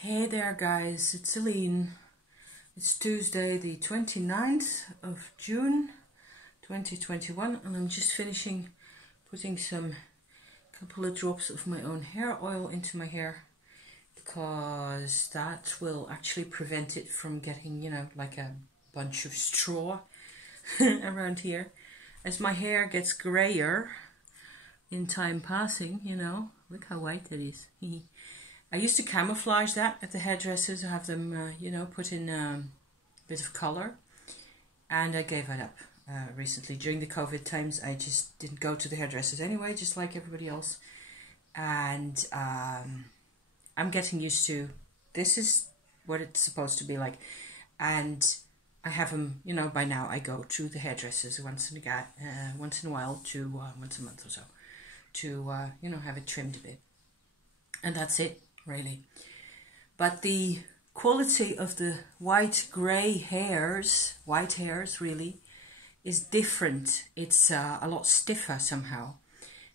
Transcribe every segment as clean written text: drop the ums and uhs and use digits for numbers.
Hey there guys, it's Celine. It's Tuesday the 29th of June 2021 and I'm just finishing putting couple of drops of my own hair oil into my hair because that will actually prevent it from getting, you know, like a bunch of straw around here. As my hair gets grayer in time passing, you know, look how white it is. I used to camouflage that at the hairdressers, have them, you know, put in a bit of color, and I gave it up recently. During the COVID times, I just didn't go to the hairdressers anyway, just like everybody else, and I'm getting used to, this is what it's supposed to be like, and I have them, you know, by now I go to the hairdressers once in a while, to once a month or so, to, you know, have it trimmed a bit, and that's it. Really, but the quality of the white hairs really is different. It's a lot stiffer somehow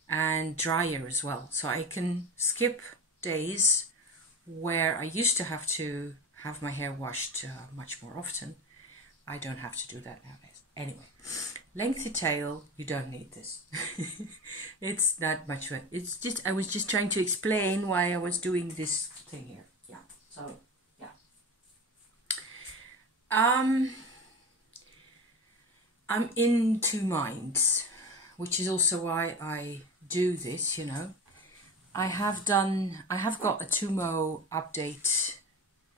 and drier as well, so I can skip days where I used to have to have my hair washed much more often. I don't have to do that nowadays. Anyway, lengthy tail, you don't need this. It's not much of it. It's just, I was just trying to explain why I was doing this thing here. Yeah, so, yeah. I'm in two minds, which is also why I do this, you know. I have got a Tummo update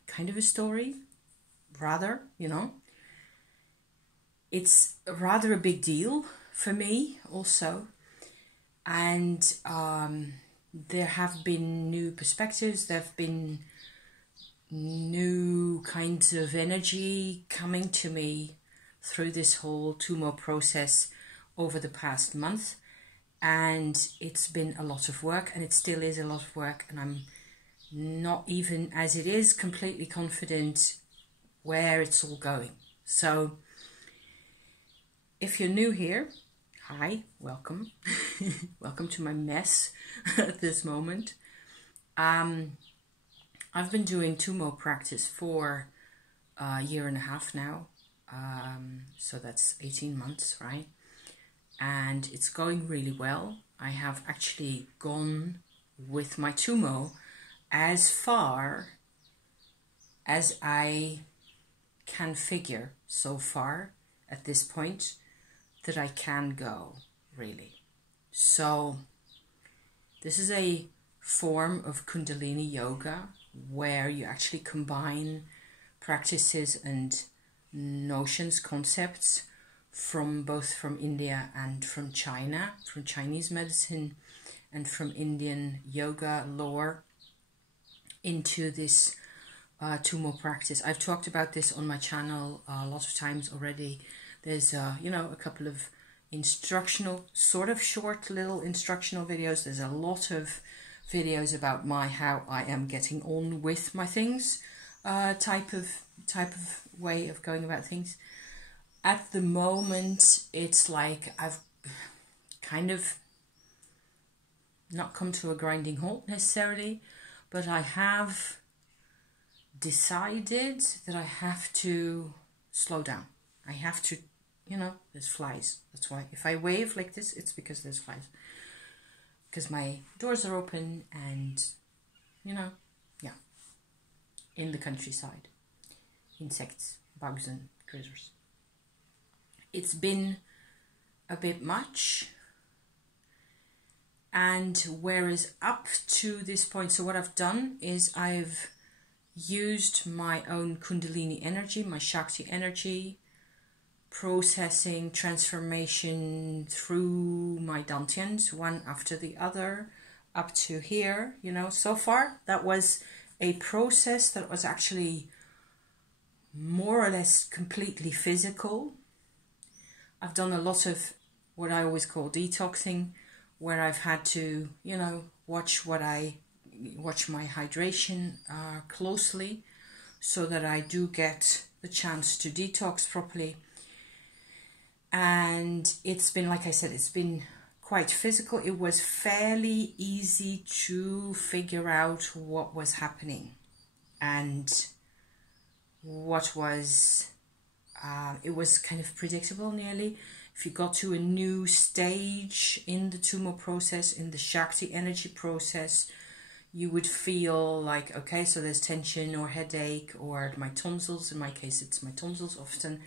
kind of a story, rather, you know. It's rather a big deal for me also, and there have been new perspectives, there have been new kinds of energy coming to me through this whole Tummo process over the past month, and it's been a lot of work, and it still is a lot of work, and I'm not even, as it is, completely confident where it's all going. So if you're new here, hi, welcome. Welcome to my mess at this moment. I've been doing Tummo practice for a year and a half now. So that's 18 months, right? And it's going really well. I have actually gone with my Tummo as far as I can figure so far at this point that I can go, really. So this is a form of Kundalini yoga where you actually combine practices and notions, concepts from both from India and from China, from Chinese medicine and from Indian yoga lore into this Tummo practice. I've talked about this on my channel a lot of times already. There's, you know, a couple of instructional, sort of short little instructional videos. There's a lot of videos about how I am getting on with my things, type of way of going about things. At the moment, it's like I've kind of not come to a grinding halt necessarily, but I have decided that I have to slow down. I have to, you know, there's flies. That's why if I wave like this, it's because there's flies. Because my doors are open and, you know, yeah. In the countryside. Insects, bugs and critters. It's been a bit much. And whereas up to this point, so what I've done is I've used my own Kundalini energy, my Shakti energy, processing, transformation through my dantians, one after the other, up to here, you know. So far, that was a process that was actually more or less completely physical. I've done a lot of what I always call detoxing, where I've had to, you know, watch my hydration closely, so that I do get the chance to detox properly. And it's been, like I said, it's been quite physical. It was fairly easy to figure out what was happening. and what was, it was kind of predictable nearly. If you got to a new stage in the Tummo process, in the Shakti energy process, you would feel like, okay, so there's tension or headache or my tonsils. In my case, it's my tonsils often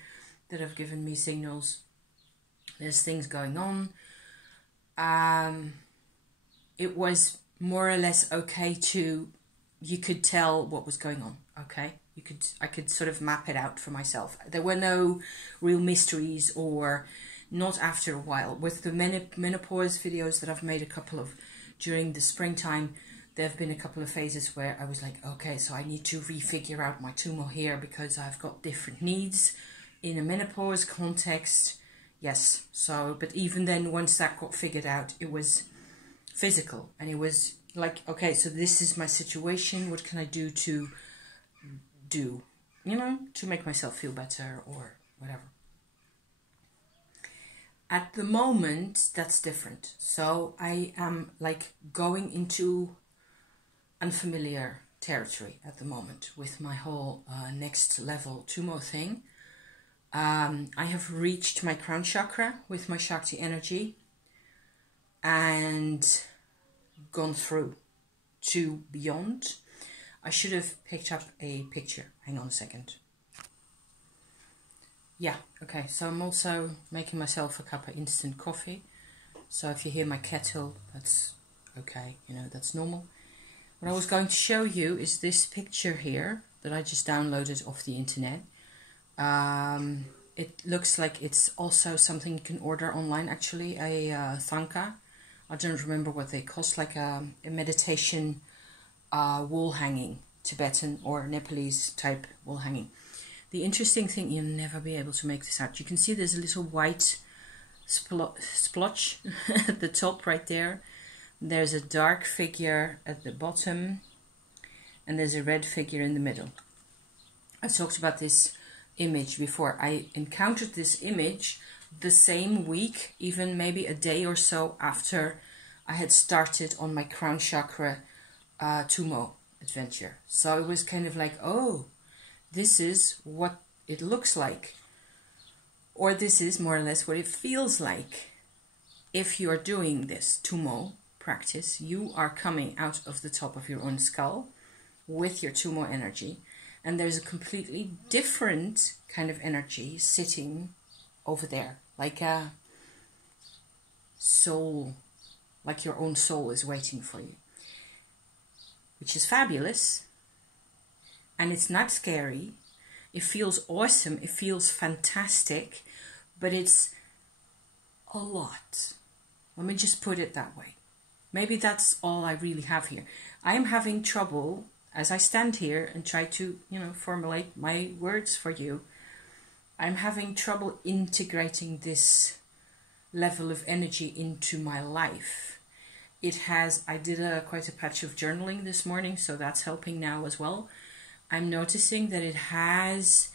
that have given me signals. There's things going on. It was more or less okay to, you could tell what was going on, okay? I could sort of map it out for myself. There were no real mysteries, or not after a while. With the menopause videos that I've made a couple of during the springtime, there have been a couple of phases where I was like, okay, so I need to refigure out my Tummo here because I've got different needs in a menopause context. Yes, so, but even then, once that got figured out, it was physical, and it was like, okay, so this is my situation. What can I do, you know, to make myself feel better or whatever. At the moment, that's different. So I am like going into unfamiliar territory at the moment with my whole next level Tummo thing. I have reached my crown chakra with my Shakti energy and gone through to beyond. I should have picked up a picture. Hang on a second. Yeah, okay, so I'm also making myself a cup of instant coffee. So if you hear my kettle, that's okay, you know, that's normal. What I was going to show you is this picture here that I just downloaded off the internet. It looks like it's also something you can order online, actually, a thanka. I don't remember what they cost, like a meditation wall hanging, Tibetan or Nepalese type wall hanging. The interesting thing, you'll never be able to make this out. You can see there's a little white splotch at the top right there. There's a dark figure at the bottom, and there's a red figure in the middle. I've talked about this image before. I encountered this image the same week, even maybe a day or so after I had started on my crown chakra Tummo adventure. So it was kind of like, oh, this is what it looks like, or this is more or less what it feels like. If you're doing this Tummo practice, you are coming out of the top of your own skull with your Tummo energy, and there's a completely different kind of energy sitting over there, like a soul, like your own soul is waiting for you, which is fabulous. And it's not scary. It feels awesome. It feels fantastic, but it's a lot. Let me just put it that way. Maybe that's all I really have here. I am having trouble as I stand here and try to, you know, formulate my words for you. I'm having trouble integrating this level of energy into my life. It has, I did quite a patch of journaling this morning, so that's helping now as well. I'm noticing that it has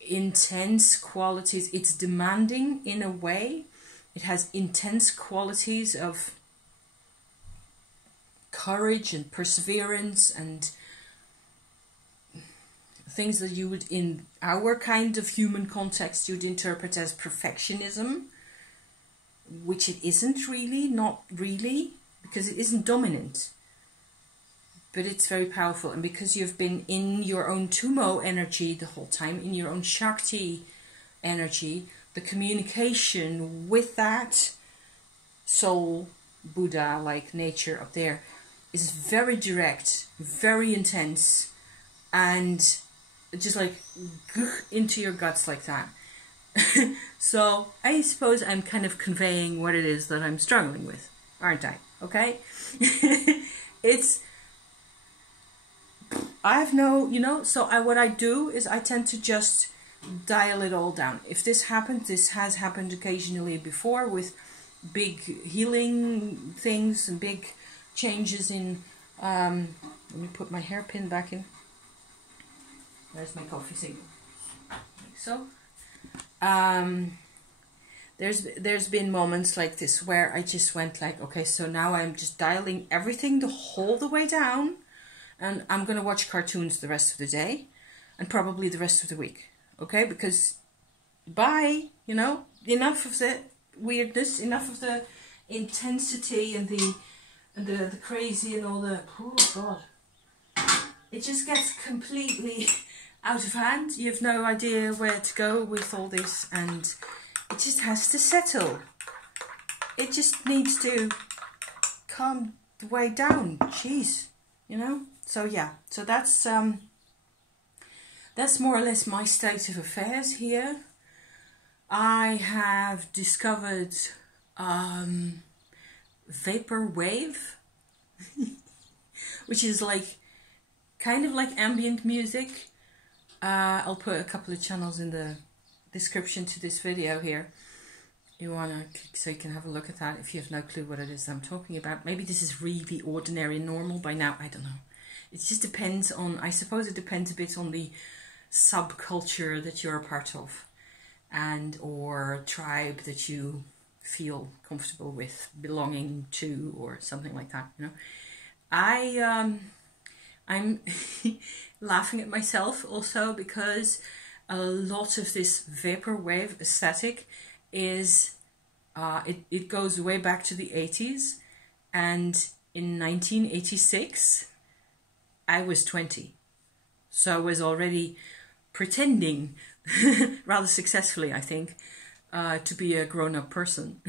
intense qualities. It's demanding in a way. It has intense qualities of courage and perseverance and things that you would, in our kind of human context, you'd interpret as perfectionism, which it isn't really, not really, because it isn't dominant. But it's very powerful, and because you've been in your own Tummo energy the whole time, in your own Shakti energy, the communication with that soul, Buddha-like nature up there is very direct, very intense, and just like into your guts like that. So I suppose I'm kind of conveying what it is that I'm struggling with, aren't I? Okay? I have no, you know, so what I do is I tend to just dial it all down. If this happens, this has happened occasionally before with big healing things and big changes in, let me put my hairpin back in. There's my coffee signal. Like so. There's been moments like this where I just went like, okay, so now I'm just dialing everything the whole way down, and I'm going to watch cartoons the rest of the day and probably the rest of the week. Okay, because bye, you know, enough of the weirdness, enough of the intensity and the crazy and all the, oh God. It just gets completely out of hand. You have no idea where to go with all this, and it just has to settle. It just needs to calm the way down. Jeez, you know. So yeah, so that's more or less my state of affairs here. I have discovered Vaporwave, which is like kind of like ambient music. I'll put a couple of channels in the description to this video here. You wanna click so you can have a look at that if you have no clue what it is I'm talking about. Maybe this is really ordinary and normal by now, I don't know. It just depends on, I suppose it depends a bit on the subculture that you're a part of, and or tribe that you feel comfortable with belonging to, or something like that, you know. I'm laughing at myself also because a lot of this vaporwave aesthetic is it goes way back to the 80s, and in 1986 I was 20, so I was already pretending rather successfully, I think, to be a grown-up person.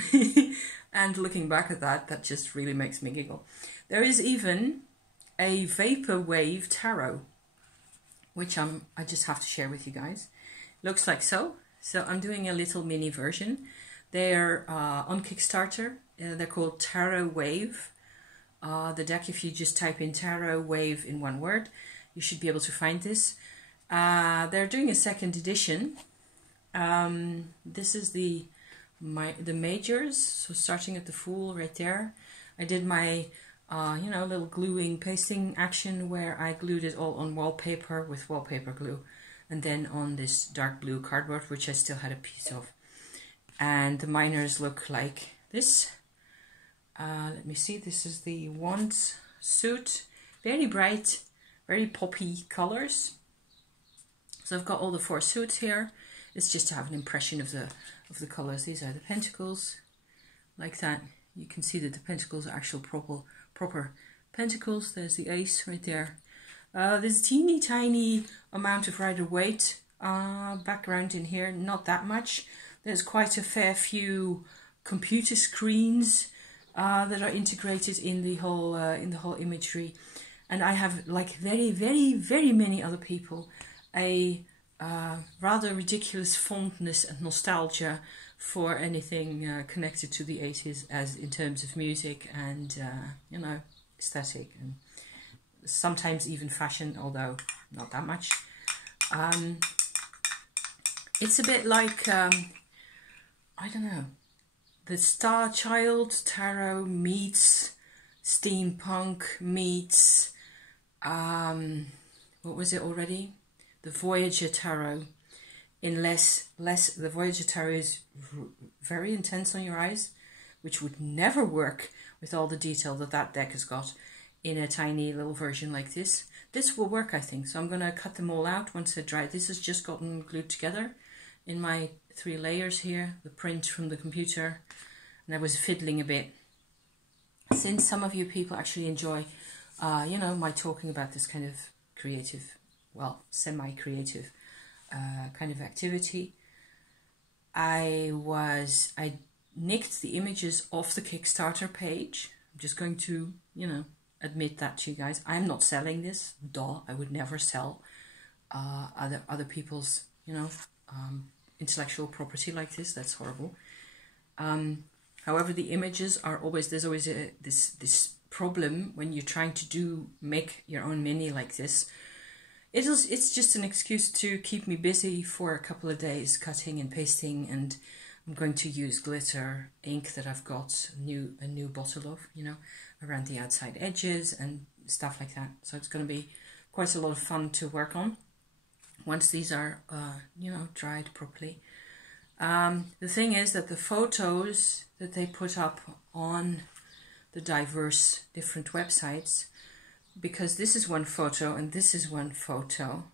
And looking back at that, that just really makes me giggle. There is even a Vaporwave tarot, which I just have to share with you guys. Looks like so. So I'm doing a little mini version. They're on Kickstarter. They're called Tarot Wave. The deck, if you just type in Tarot Wave in one word, you should be able to find this. They're doing a second edition. This is the majors, so starting at the Fool right there. I did my you know, little gluing pasting action where I glued it all on wallpaper with wallpaper glue, and then on this dark blue cardboard, which I still had a piece of. And the minors look like this. Let me see, this is the Wands suit. Very bright, very poppy colors. So I've got all the 4 suits here. It's just to have an impression of the colors. These are the pentacles, like that. You can see that the pentacles are actual proper pentacles. There's the ace right there. There's a teeny tiny amount of Rider-Waite background in here, not that much. There's quite a fair few computer screens that are integrated in the whole imagery, and I have, like very many other people, a rather ridiculous fondness and nostalgia for anything connected to the 80s, as in terms of music and you know, aesthetic, and sometimes even fashion, although not that much. It's a bit like I don't know, the Star Child tarot meets steampunk meets what was it already? The Voyager tarot. In less, the Voyager tarot is very intense on your eyes, which would never work with all the detail that deck has got in a tiny little version like this. This will work, I think, so I'm going to cut them all out once they're dry. This has just gotten glued together in my 3 layers here, the print from the computer, and I was fiddling a bit. Since some of you people actually enjoy, you know, my talking about this kind of creative, well, semi-creative kind of activity, I nicked the images off the Kickstarter page. I'm just going to, you know, admit that to you guys. I'm not selling this. Duh, I would never sell other people's, you know, intellectual property like this. That's horrible. However, the images are always, there's always this problem when you're trying to make your own mini like this. It's just an excuse to keep me busy for a couple of days cutting and pasting, and I'm going to use glitter ink that I've got a new bottle of, you know, around the outside edges and stuff like that. So it's going to be quite a lot of fun to work on once these are, you know, dried properly. The thing is that the photos that they put up on the diverse different websites because this is one photo and this is one photo,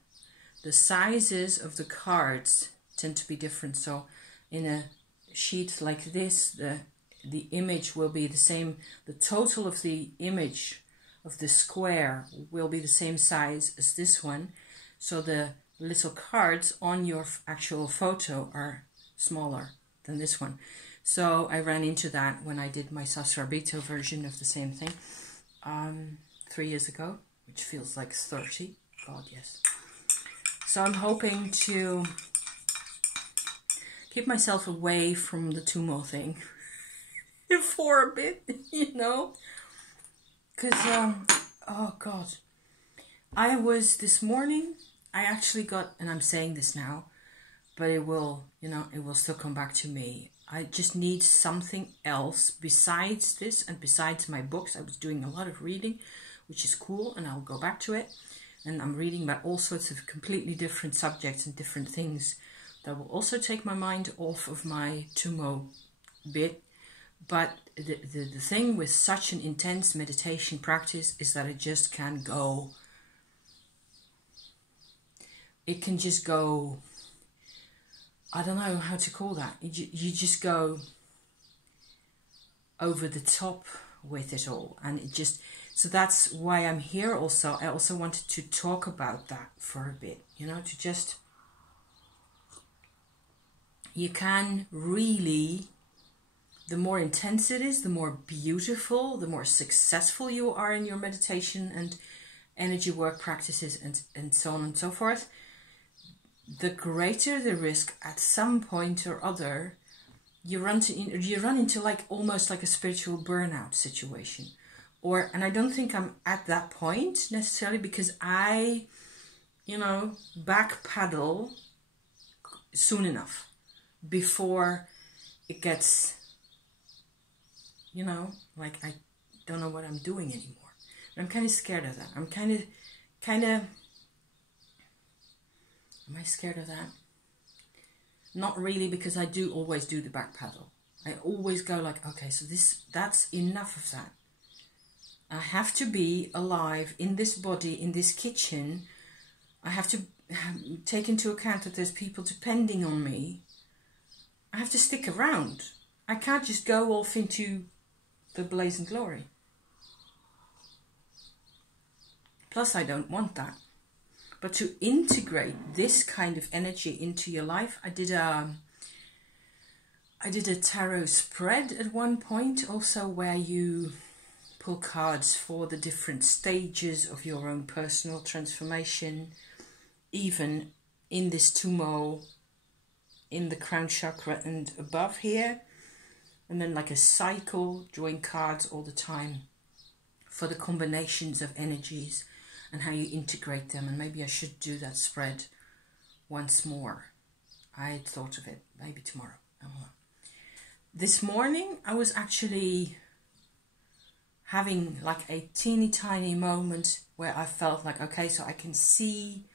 the sizes of the cards tend to be different. So in a sheet like this, the image will be the same. The total of the image of the square will be the same size as this one. So the little cards on your actual photo are smaller than this one. So I ran into that when I did my Sasrabito version of the same thing 3 years ago, which feels like 30. God, yes. So I'm hoping to keep myself away from the Tummo thing for a bit, you know, because oh God, I was this morning, I actually got, and I'm saying this now, but it will, you know, it will still come back to me. I just need something else besides this and besides my books. I was doing a lot of reading, which is cool, and I'll go back to it. And I'm reading about all sorts of completely different subjects and different things that will also take my mind off of my Tummo bit. But the thing with such an intense meditation practice is that it just can go. It can just go, I don't know how to call that. You just go over the top with it all. And it just, so that's why I'm here also. I also wanted to talk about that for a bit, you know, to just, you can really, the more intense it is, the more beautiful, the more successful you are in your meditation and energy work practices and so on and so forth, the greater the risk at some point or other you run into like almost like a spiritual burnout situation. Or, and I don't think I'm at that point necessarily, because I, you know, back paddle soon enough before it gets, you know, like I don't know what I'm doing anymore. I'm kind of scared of that. I'm kind of, am I scared of that? Not really, because I do always do the back paddle. I always go like, okay, so that's enough of that. I have to be alive in this body, in this kitchen. I have to take into account that there's people depending on me. I have to stick around. I can't just go off into the blazing glory. Plus, I don't want that. But to integrate this kind of energy into your life, I did a tarot spread at one point also, where you pull cards for the different stages of your own personal transformation, even in this Tummo, in the crown chakra and above here, and then like a cycle, drawing cards all the time for the combinations of energies and how you integrate them. And maybe I should do that spread once more. I had thought of it, maybe tomorrow. I don't know. This morning I was actually having like a teeny tiny moment where I felt like, okay, so I can see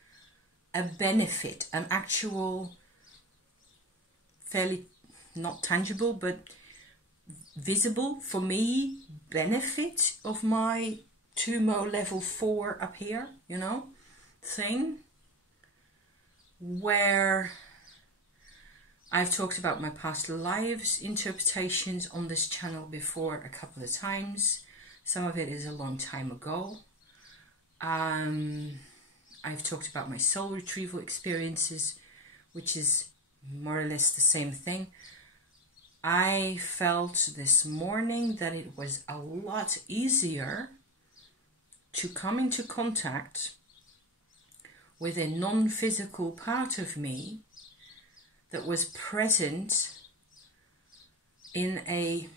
a benefit, an actual, fairly not tangible but visible for me benefit of my Tummo level 4 up here, you know, thing, where I've talked about my past lives interpretations on this channel before a couple of times. Some of it is a long time ago. I've talked about my soul retrieval experiences, which is more or less the same thing. I felt this morning that it was a lot easier to come into contact with a non-physical part of me that was present in a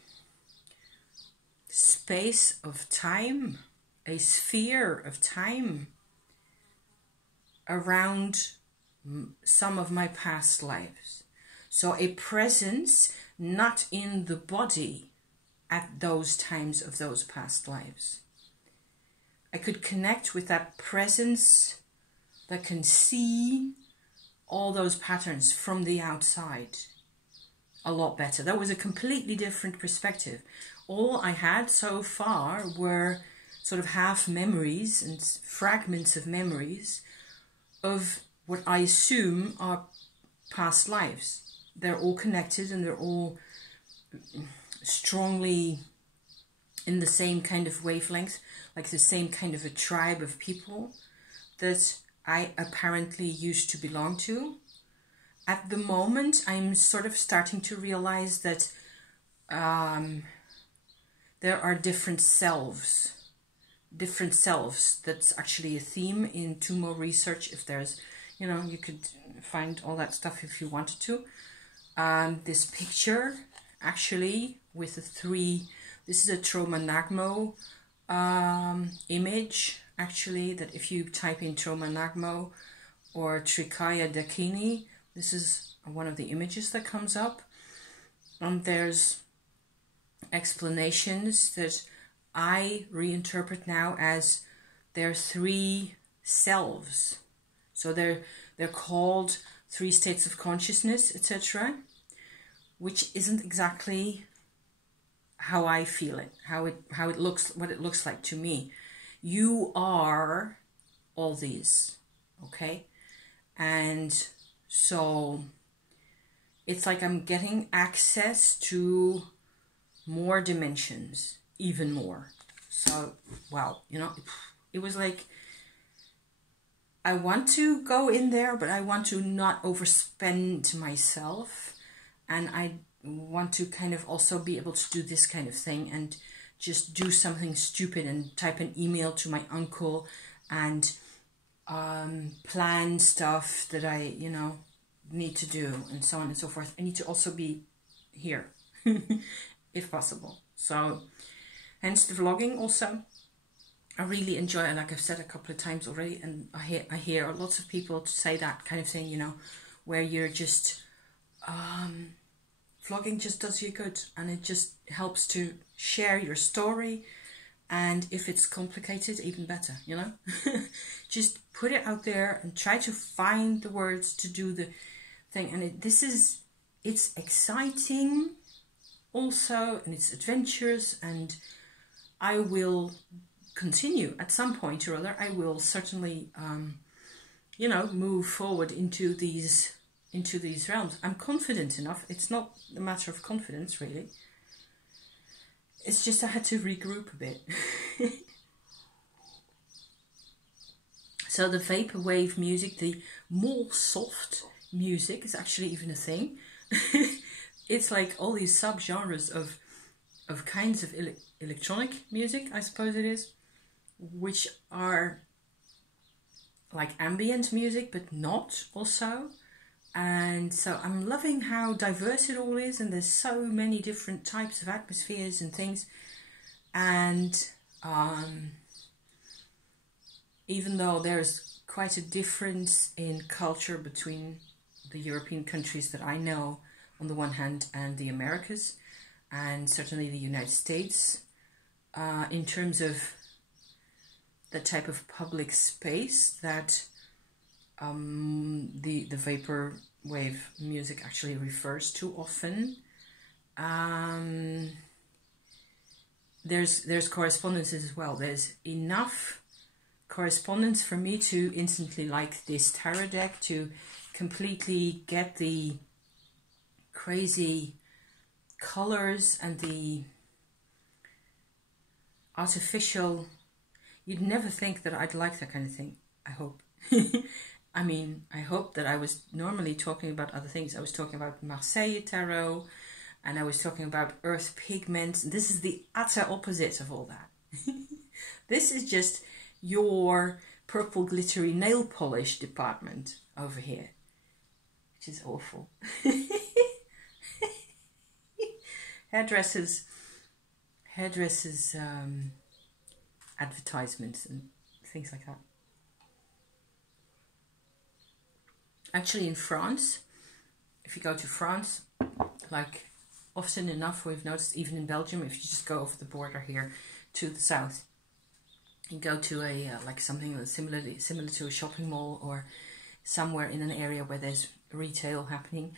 space of time, a sphere of time around some of my past lives. So a presence not in the body at those times of those past lives. I could connect with that presence that can see all those patterns from the outside a lot better. That was a completely different perspective. All I had so far were sort of half memories and fragments of memories of what I assume are past lives. They're all connected and they're all strongly in the same kind of wavelength, like the same kind of a tribe of people that I apparently used to belong to. At the moment, I'm sort of starting to realize that there are different selves. That's actually a theme in Tummo research. If there's, you know, you could find all that stuff if you wanted to. This picture, actually, with the three, this is a Cro-Magnon image, actually, that if you type in Cro-Magnon or Trichia dakini, this is one of the images that comes up. And there's explanations that I reinterpret now as their three selves. So they're called three states of consciousness, etc., which isn't exactly how I feel it, how it looks, what it looks like to me. You are all these, okay? And so it's like I'm getting access to more dimensions, even more. So, wow, you know, it was like, I want to go in there, but I want to not overspend myself. And I want to kind of also be able to do this kind of thing and just do something stupid and type an email to my uncle and plan stuff that I, you know, need to do and so on and so forth. I need to also be here if possible. So hence the vlogging also. I really enjoy it, like I've said a couple of times already, and I hear lots of people say that kind of thing, you know, where you're just vlogging just does you good, and it just helps to share your story, and if it's complicated, even better, you know. Just put it out there and try to find the words to do the thing. And it's exciting also, and it's adventurous, and I will continue at some point or other. I will certainly you know, move forward into these realms. I'm confident enough. It's not a matter of confidence, really. It's just I had to regroup a bit. So the Vaporwave music, the more soft music, is actually even a thing. It's like all these subgenres of kinds of electronic music, I suppose it is, which are like ambient music, but not also. And so I'm loving how diverse it all is, and there's so many different types of atmospheres and things. And even though there's quite a difference in culture between the European countries that I know on the one hand and the Americas, and certainly the United States, in terms of the type of public space that the Vaporwave music actually refers to often, there's correspondences as well. There's enough correspondence for me to instantly like this tarot deck, to completely get the crazy colors and the artificial. You'd never think that I'd like that kind of thing, I hope. I mean, I hope that I was normally talking about other things. I was talking about Marseille Tarot, and I was talking about earth pigments. This is the utter opposite of all that. This is just your purple glittery nail polish department over here, which is awful. Hairdressers, advertisements and things like that. Actually, in France, if you go to France, like often enough we've noticed, even in Belgium, if you just go over the border here to the south, you go to a like something that's similar to a shopping mall, or somewhere in an area where there's retail happening,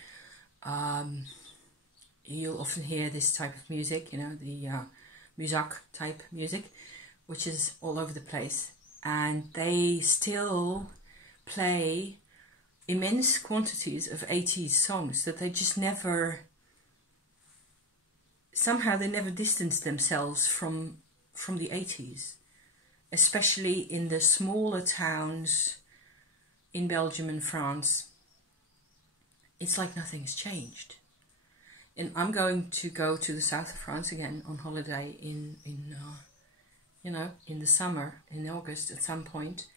you'll often hear this type of music, you know, the muzak type music, which is all over the place, and they still play immense quantities of 80s songs that they just never, somehow they never distanced themselves from the 80s, especially in the smaller towns in Belgium and France. It's like nothing's changed. And I'm going to go to the south of France again on holiday in the summer, in August at some point.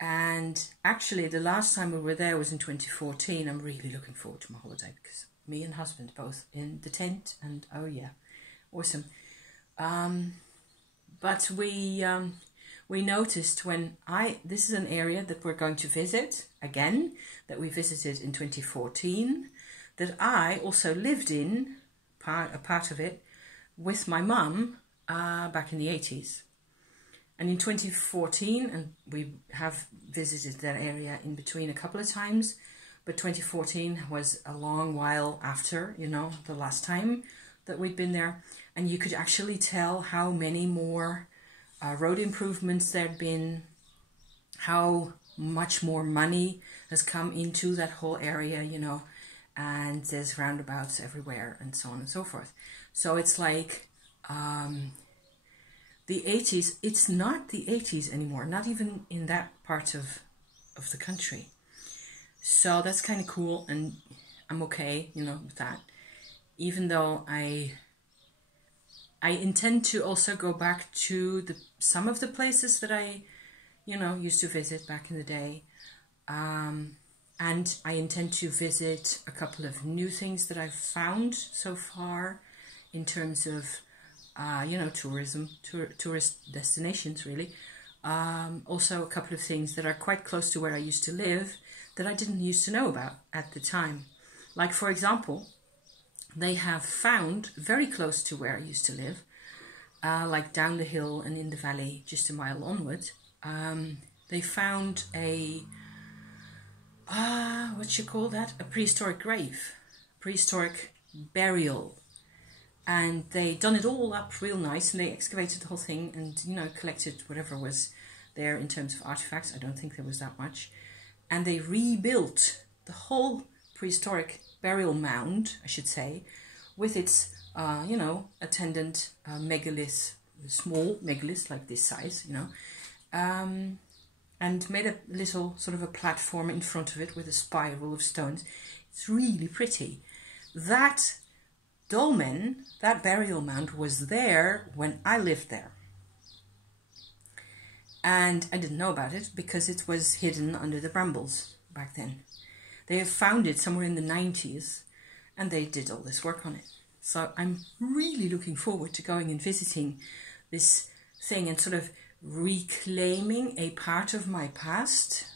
And actually the last time we were there was in 2014. I'm really looking forward to my holiday because me and husband both in the tent, and oh yeah, awesome. But we noticed when this is an area that we're going to visit again, that we visited in 2014, that I also lived in, a part of it, with my mum back in the 80s. And in 2014, and we have visited that area in between a couple of times, but 2014 was a long while after, the last time that we'd been there. And you could actually tell how many more road improvements there'd been, how much more money has come into that whole area, and there's roundabouts everywhere and so on and so forth. So it's like the 80s, it's not the 80s anymore, not even in that part of the country. So that's kind of cool, and I'm okay, with that. Even though I intend to also go back to some of the places that I, used to visit back in the day. And I intend to visit a couple of new things that I've found so far in terms of, tourism, tourist destinations, really. Also a couple of things that are quite close to where I used to live that I didn't used to know about at the time. Like, for example, they have found very close to where I used to live, like down the hill and in the valley, just a mile onward, they found a, what you call that? A prehistoric grave, prehistoric burial. And they done it all up real nice, and they excavated the whole thing and, collected whatever was there in terms of artifacts. I don't think there was that much. And they rebuilt the whole prehistoric burial mound, I should say, with its, attendant megalith, small megalith like this size, and made a little sort of a platform in front of it with a spiral of stones. It's really pretty. That dolmen, that burial mound, was there when I lived there. And I didn't know about it because it was hidden under the brambles back then. They have found it somewhere in the 90s, and they did all this work on it. So I'm really looking forward to going and visiting this thing and sort of reclaiming a part of my past.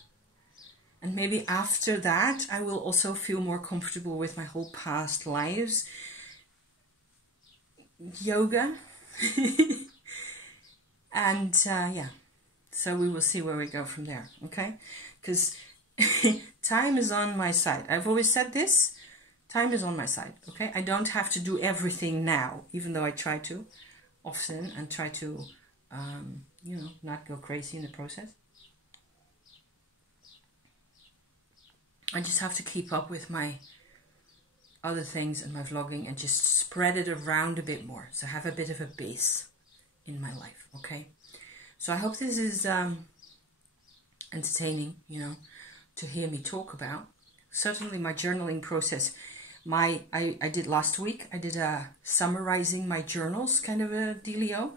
And maybe after that, I will also feel more comfortable with my whole past lives. Yoga. And yeah, so we will see where we go from there, okay? Because time is on my side. I've always said this. Time is on my side, okay? I don't have to do everything now, even though I try to often and try to, not go crazy in the process. I just have to keep up with my other things and my vlogging and just spread it around a bit more. So have a bit of a base in my life, okay? So I hope this is entertaining, to hear me talk about. Certainly my journaling process. I did last week, I did a summarizing my journals kind of a dealio.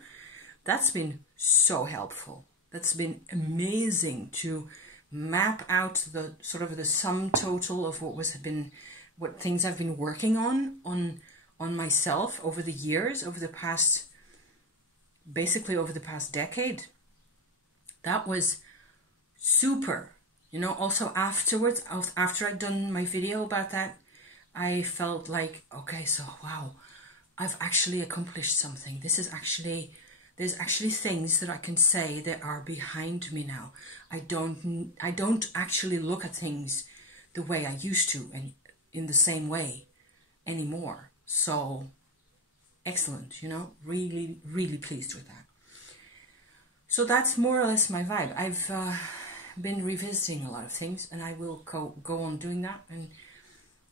That's been so helpful. That's been amazing to map out the sort of the sum total of what things I've been working on myself over the years, basically over the past decade. That was super. Also afterwards, after I'd done my video about that, I felt like, okay, so wow, I've actually accomplished something. There's actually things that I can say that are behind me now. I don't actually look at things the way I used to and in the same way anymore. So excellent, really, really pleased with that. So that's more or less my vibe. I've been revisiting a lot of things, and I will go on doing that and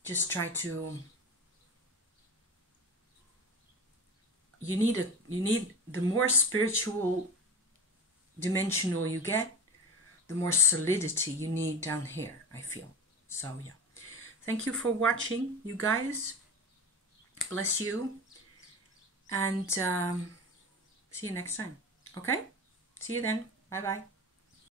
just try to. You need the more spiritual dimensional you get, the more solidity you need down here, I feel. So yeah, thank you for watching, you guys. Bless you, and see you next time. Okay, see you then. Bye bye.